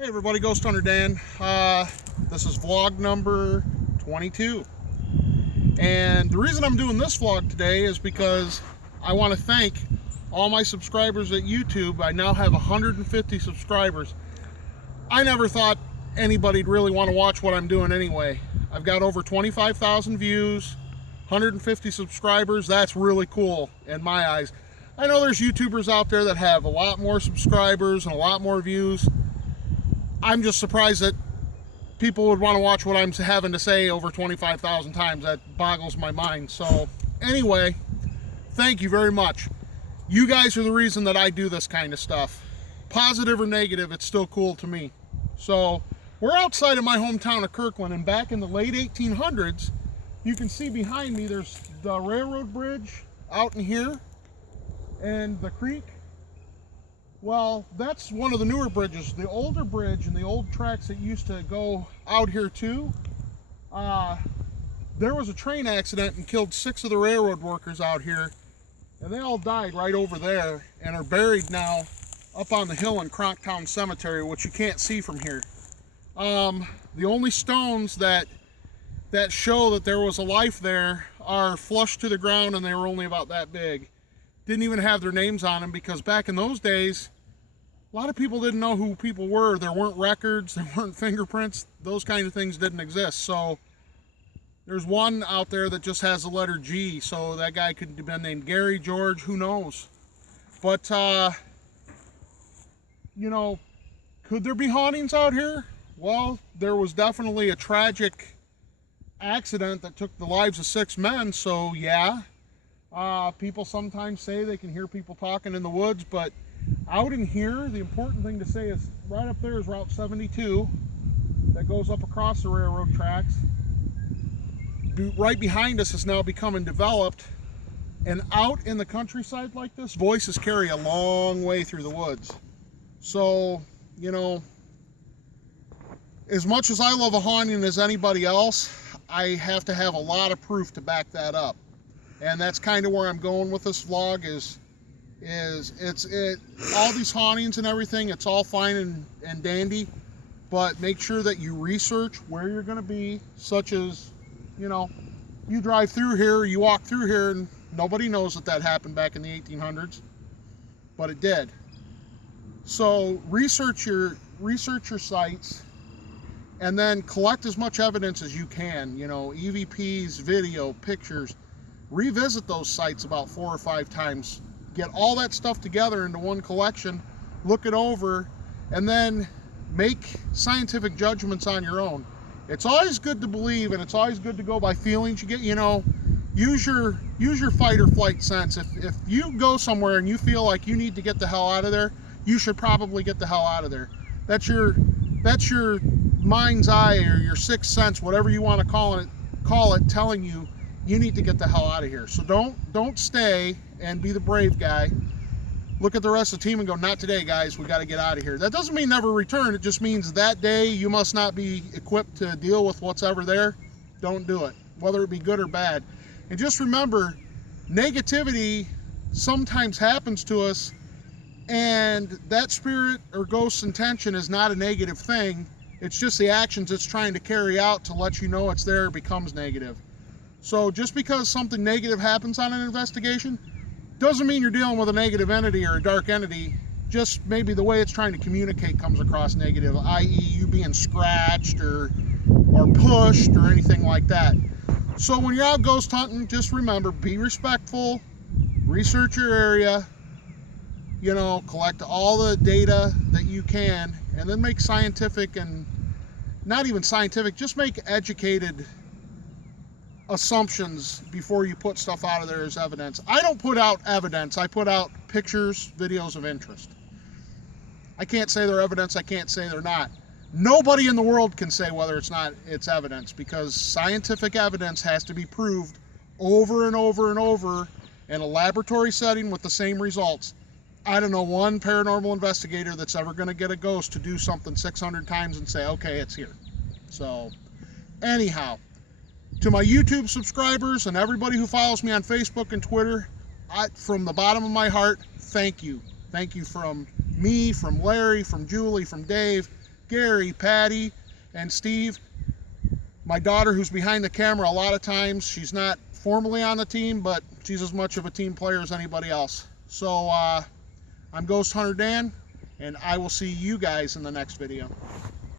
Hey everybody, Ghost Hunter Dan. This is vlog number 22. And the reason I'm doing this vlog today is because I want to thank all my subscribers at YouTube. I now have 150 subscribers. I never thought anybody'd really want to watch what I'm doing anyway. I've got over 25,000 views, 150 subscribers. That's really cool in my eyes. I know there's YouTubers out there that have a lot more subscribers and a lot more views. I'm just surprised that people would want to watch what I'm having to say over 25,000 times. That boggles my mind. So anyway, thank you very much. You guys are the reason that I do this kind of stuff. Positive or negative, it's still cool to me. So we're outside of my hometown of Kirkland, and back in the late 1800s, you can see behind me there's the railroad bridge out in here and the creek. Well, that's one of the newer bridges. The older bridge and the old tracks that used to go out here too, there was a train accident and killed 6 of the railroad workers out here, and they all died right over there and are buried now up on the hill in Cronktown Cemetery, which you can't see from here. The only stones that show that there was a life there are flush to the ground, and they were only about that big. Didn't even have their names on them, because back in those days, a lot of people didn't know who people were. There weren't records, there weren't fingerprints, those kind of things didn't exist. So there's one out there that just has the letter G, so that guy could have been named Gary, George, who knows. But, you know, could there be hauntings out here? Well, there was definitely a tragic accident that took the lives of 6 men, so yeah. People sometimes say they can hear people talking in the woods, but out in here, the important thing to say is right up there is Route 72 that goes up across the railroad tracks. Right behind us is now becoming developed, and out in the countryside like this, voices carry a long way through the woods. So, you know, as much as I love a haunting as anybody else, I have to have a lot of proof to back that up. And that's kind of where I'm going with this vlog, is all these hauntings and everything, it's all fine and dandy, but make sure that you research where you're going to be, such as, you know, you drive through here, you walk through here, and nobody knows that happened back in the 1800s, but it did. So research your sites, and then collect as much evidence as you can, you know, EVPs, video, pictures. Revisit those sites about 4 or 5 times. Get all that stuff together into one collection, look it over, and then make scientific judgments on your own. It's always good to believe, and it's always good to go by feelings you get. You know, use your fight or flight sense. If you go somewhere and you feel like you need to get the hell out of there, you should probably get the hell out of there. That's your mind's eye or your sixth sense, whatever you want to call it, telling you you need to get the hell out of here. So don't stay and be the brave guy. Look at the rest of the team and go, not today, guys, we got to get out of here. That doesn't mean never return. It just means that day you must not be equipped to deal with what's ever there. Don't do it, whether it be good or bad. And just remember, negativity sometimes happens to us, and that spirit or ghost's intention is not a negative thing. It's just the actions it's trying to carry out to let you know it's there becomes negative. So just because something negative happens on an investigation doesn't mean you're dealing with a negative entity or a dark entity. Just maybe the way it's trying to communicate comes across negative, i.e. you being scratched or pushed or anything like that. So when you're out ghost hunting, just remember, be respectful, research your area, you know, collect all the data that you can, and then make scientific, and not even scientific, just make educated assumptions before you put stuff out of there as evidence. I don't put out evidence, I put out pictures, videos of interest. I can't say they're evidence, I can't say they're not. Nobody in the world can say whether it's evidence, because scientific evidence has to be proved over and over and over in a laboratory setting with the same results. I don't know one paranormal investigator that's ever going to get a ghost to do something 600 times and say, okay, it's here. So anyhow, to my YouTube subscribers and everybody who follows me on Facebook and Twitter, from the bottom of my heart, thank you. Thank you from me, from Larry, from Julie, from Dave. Gary, Patty, and Steve. My daughter, who's behind the camera a lot of times, she's not formally on the team, but she's as much of a team player as anybody else. So I'm Ghost Hunter Dan, and I will see you guys in the next video.